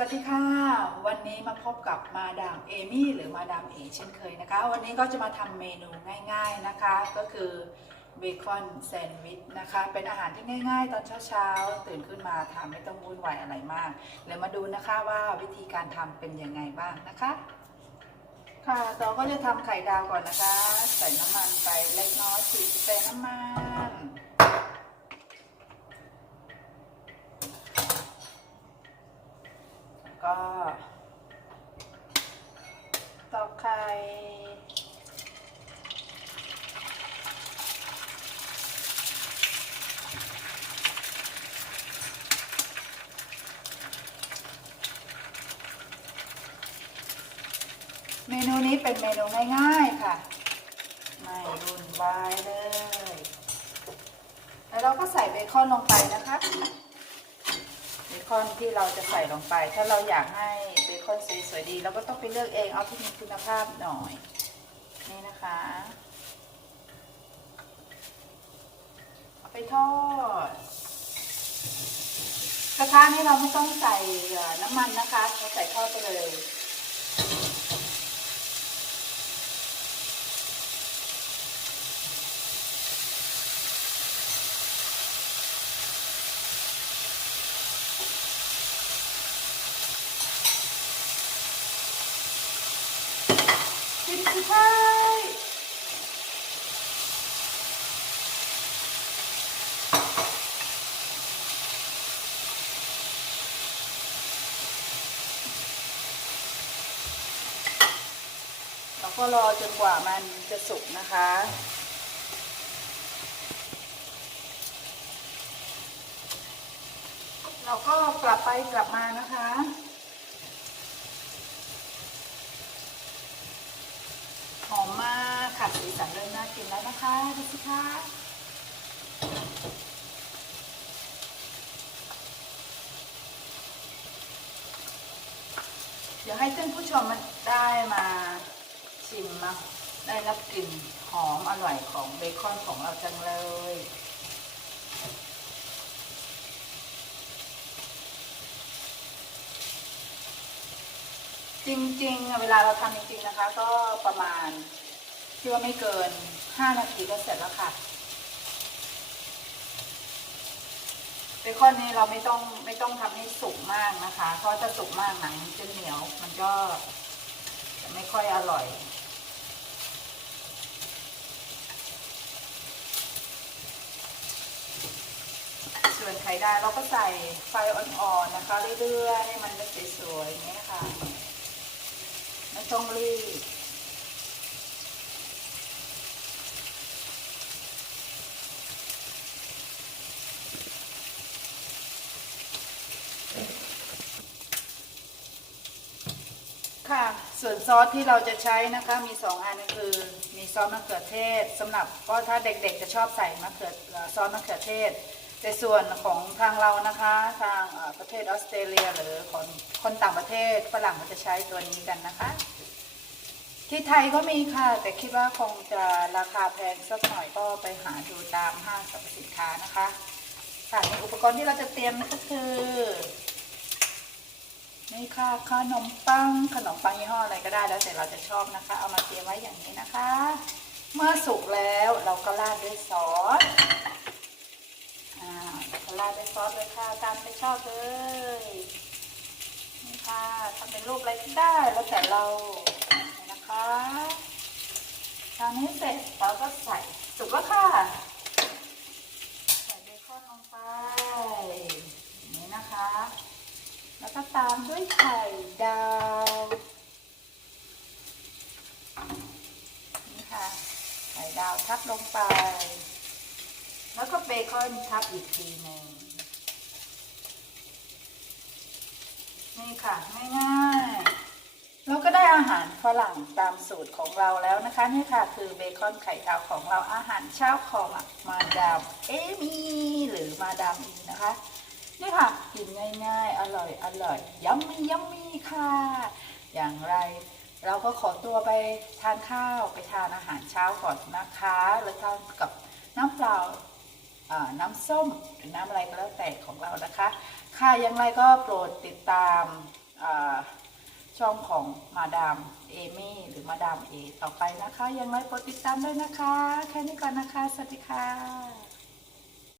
สวัสดีค่ะ วันนี้มาพบกับมาดามเอมี่หรือมาดามเอเช่นเคยนะคะ วันนี้ก็จะมาทำเมนูง่ายๆนะคะ ก็คือเบคอนแซนด์วิชนะคะ เป็นอาหารที่ง่าย ๆ ตอนเช้าๆ ตื่นขึ้นมาทำไม่ต้องวุ่นวายอะไรมากเดี๋ยวมาดูนะคะว่าวิธีการทำเป็นยังไงบ้างนะคะ ค่ะเราก็จะทำไข่ดาวก่อนนะคะ ใส่น้ำมันไปเล็กน้อยสิใส่น้ำมัน ก็ตอกไข่เมนูนี้เป็นเมนูง่ายๆค่ะ ไม่รุนวายเลย แล้วเราก็ใส่เบคอนลงไปนะคะ เบคอนที่เราจะใส่ลงไป ถ้าเราอยากให้เบคอนสวยๆดีเราก็ต้องไปเลือกเองเอาที่มีคุณภาพหน่อย นี่นะคะ เอาไปทอดกระทะนี้เราไม่ต้องใส่น้ำมันนะคะ เราใส่ทอดไปเลย สิบสุดท้ายเราก็รอจนกว่ามันจะสุกนะคะเราก็กลับไปกลับมานะคะ หอมมาก ค่ะสีสันเริ่มน่ากินแล้วนะคะดูสิคะเดี๋ยวให้ท่านผู้ชมมาได้มาชิมมาได้รับกลิ่นหอมอร่อยของเบคอนของเราจังเลยจริงๆ เวลาเราทำจริงๆ นะคะ ก็ประมาณ คิดว่าไม่เกิน 5 นาทีก็เสร็จแล้วค่ะเบคอนนี้เราไม่ต้องไม่ต้องทำให้สุกมากนะคะ เพราะถ้าสุกมากหนังจะเหนียว มันก็จะไม่ค่อยอร่อยส่วนไข่ดาวเราก็ใส่ไฟอ่อนๆนะคะเรื่อยๆให้มันได้สวยๆอย่างนี้ค่ะไม่ต้องรีบ ค่ะ ส่วนซอสที่เราจะใช้นะคะมีสองอันก็คือมีซอสมะเขือเทศสำหรับเพราะถ้าเด็กๆจะชอบใส่มะเขือซอสมะเขือเทศ แต่ส่วนของทางเรานะคะทางประเทศออสเตรเลียหรือคนคนต่างประเทศฝรั่งก็จะใช้ตัวนี้กันนะคะ ที่ไทยก็มีค่ะ แต่คิดว่าคงจะราคาแพงสักหน่อยก็ไปหาดูตามห้างสรรพสินค้านะคะค่ะในอุปกรณ์ที่เราจะเตรียมก็คือ นี่ค่ะขนมปังขนมปังยี่ห้ออะไรก็ได้แล้วแต่เราจะชอบนะคะ เอามาเตรียมไว้อย่างนี้นะคะ เมื่อสุกแล้วเราก็ราดด้วยซอสอ่าราดด้วยซอสเลยค่ะตามไปชอบเลยนี่ค่ะทำเป็นรูปอะไรก็ได้แล้วแต่เรานะคะทำให้เสร็จเราก็ใส่สุกแล้วค่ะ ใส่เบคอนลงไปอย่างนี้นะคะ แล้วก็ตามด้วยไข่ดาวนี่ค่ะไข่ดาวทับลงไป แล้วก็เบคอนทับอีกทีหนึ่งนี่ค่ะง่ายๆเราก็ได้อาหารฝรั่งตามสูตรของเราแล้วนะคะ นี่ค่ะคือเบคอนไข่ดาวของเราอาหารเช้าของมาดามเอมี่หรือมาดามอีนะคะ นี่ค่ะกินง่ายๆ อร่อยอร่อยยัมมี่ยัมมี่ค่ะ อย่างไรเราก็ขอตัวไปทานข้าวไปทานอาหารเช้าก่อนนะคะ แล้วทานกับน้ำเปล่าน้ำส้มหรือน้ำอะไรก็แล้วแต่ของเรานะคะ ค่ะอย่างไรก็โปรดติดตามช่องของมาดามเอมี่หรือมาดามเอต่อไปนะคะ ยังไงกดติดตามด้วยนะคะ แค่นี้ก่อนนะคะ สวัสดีค่ะ